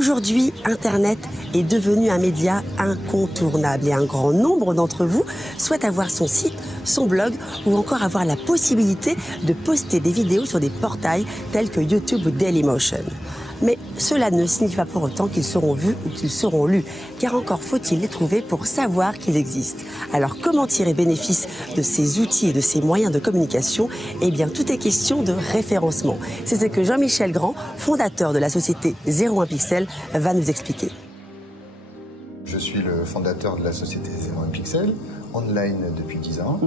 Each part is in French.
Aujourd'hui, Internet est devenu un média incontournable et un grand nombre d'entre vous souhaitent avoir son site, son blog ou encore avoir la possibilité de poster des vidéos sur des portails tels que YouTube ou Dailymotion. Mais cela ne signifie pas pour autant qu'ils seront vus ou qu'ils seront lus, car encore faut-il les trouver pour savoir qu'ils existent. Alors comment tirer bénéfice de ces outils et de ces moyens de communication? Eh bien, tout est question de référencement. C'est ce que Jean-Michel Grand, fondateur de la société 01 Pixel, va nous expliquer. Je suis le fondateur de la société 01 Pixel, online depuis 10 ans,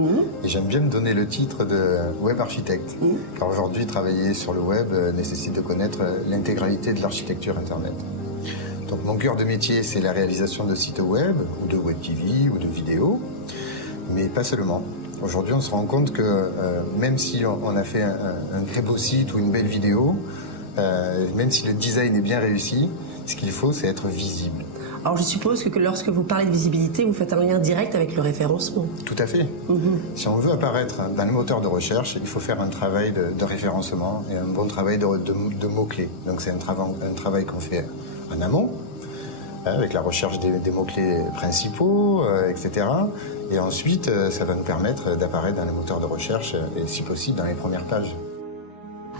et j'aime bien me donner le titre de web architecte, car aujourd'hui, travailler sur le web nécessite de connaître l'intégralité de l'architecture Internet. Donc mon cœur de métier, c'est la réalisation de sites web, ou de web TV, ou de vidéos, mais pas seulement. Aujourd'hui, on se rend compte que même si on a fait un très beau site ou une belle vidéo, même si le design est bien réussi, ce qu'il faut, c'est être visible. Alors je suppose que lorsque vous parlez de visibilité, vous faites un lien direct avec le référencement. Tout à fait. Si on veut apparaître dans le moteur de recherche, il faut faire un travail de référencement et un bon travail de mots-clés. Donc c'est un travail qu'on fait en amont, avec la recherche des mots-clés principaux, etc. Et ensuite, ça va nous permettre d'apparaître dans le moteur de recherche et si possible dans les premières pages.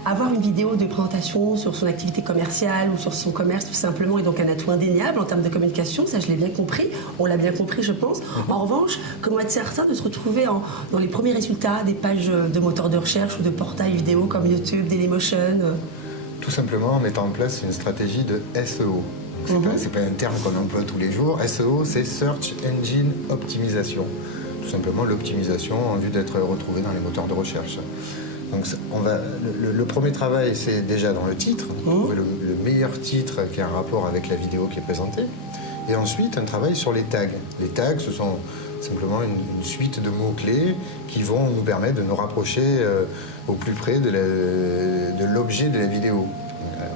Avoir une vidéo de présentation sur son activité commerciale ou sur son commerce tout simplement est donc un atout indéniable en termes de communication, ça je l'ai bien compris, on l'a bien compris je pense. En revanche, comment être certain de se retrouver dans les premiers résultats des pages de moteurs de recherche ou de portails vidéo comme YouTube, Dailymotion? Tout simplement en mettant en place une stratégie de SEO. C'est pas un terme qu'on emploie tous les jours. SEO, c'est Search Engine Optimisation. Tout simplement l'optimisation en vue d'être retrouvé dans les moteurs de recherche. Donc le premier travail, c'est déjà dans le titre, trouver le meilleur titre qui a un rapport avec la vidéo qui est présentée. Et ensuite, un travail sur les tags. Les tags, ce sont simplement une suite de mots-clés qui vont nous permettre de nous rapprocher au plus près de l'objet de la vidéo,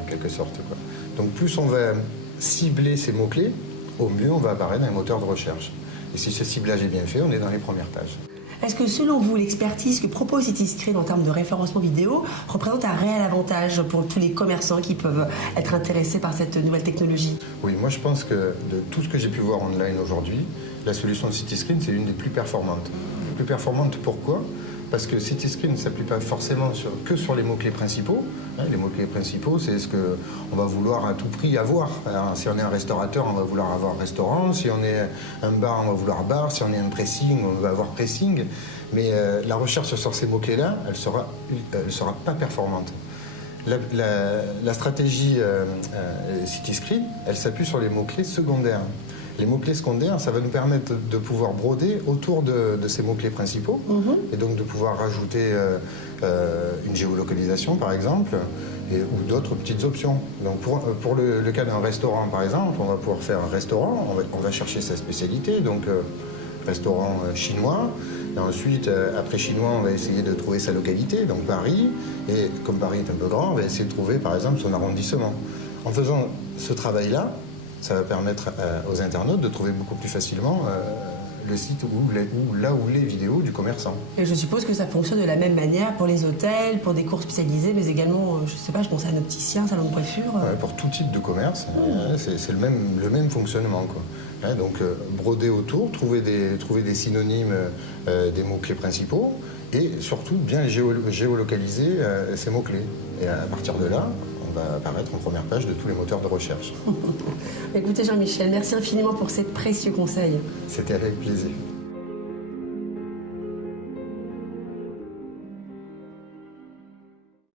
en quelque sorte, quoi. Donc plus on va cibler ces mots-clés, au mieux on va apparaître dans les moteurs de recherche. Et si ce ciblage est bien fait, on est dans les premières pages. Est-ce que selon vous, l'expertise que propose Cityscreen en termes de référencement vidéo représente un réel avantage pour tous les commerçants qui peuvent être intéressés par cette nouvelle technologie? Oui, moi je pense que de tout ce que j'ai pu voir online aujourd'hui, la solution de Cityscreen, c'est l'une des plus performantes. Plus performante pourquoi? Parce que Cityscreen ne s'appuie pas forcément que sur les mots-clés principaux. Les mots-clés principaux, c'est ce qu'on va vouloir à tout prix avoir. Alors, si on est un restaurateur, on va vouloir avoir restaurant. Si on est un bar, on va vouloir bar. Si on est un pressing, on va avoir pressing. Mais la recherche sur ces mots-clés-là, elle sera pas performante. La stratégie Cityscreen, elle s'appuie sur les mots-clés secondaires. Les mots-clés secondaires, ça va nous permettre de pouvoir broder autour de ces mots-clés principaux et donc de pouvoir rajouter une géolocalisation, par exemple, ou d'autres petites options. Donc pour le cas d'un restaurant, par exemple, on va pouvoir faire un restaurant, on va chercher sa spécialité, donc restaurant chinois. Et ensuite, après chinois, on va essayer de trouver sa localité, donc Paris. Et comme Paris est un peu grand, on va essayer de trouver, par exemple, son arrondissement. En faisant ce travail-là, ça va permettre aux internautes de trouver beaucoup plus facilement le site ou les vidéos du commerçant. Et je suppose que ça fonctionne de la même manière pour les hôtels, pour des cours spécialisés, mais également, je sais pas, je pense à un opticien, un salon de coiffure. Pour tout type de commerce, c'est le même fonctionnement, quoi. Donc broder autour, trouver des synonymes des mots-clés principaux et surtout bien géolocaliser ces mots-clés. Et à partir de là, on va apparaître en première page de tous les moteurs de recherche. Écoutez Jean-Michel, merci infiniment pour ces précieux conseils. C'était avec plaisir.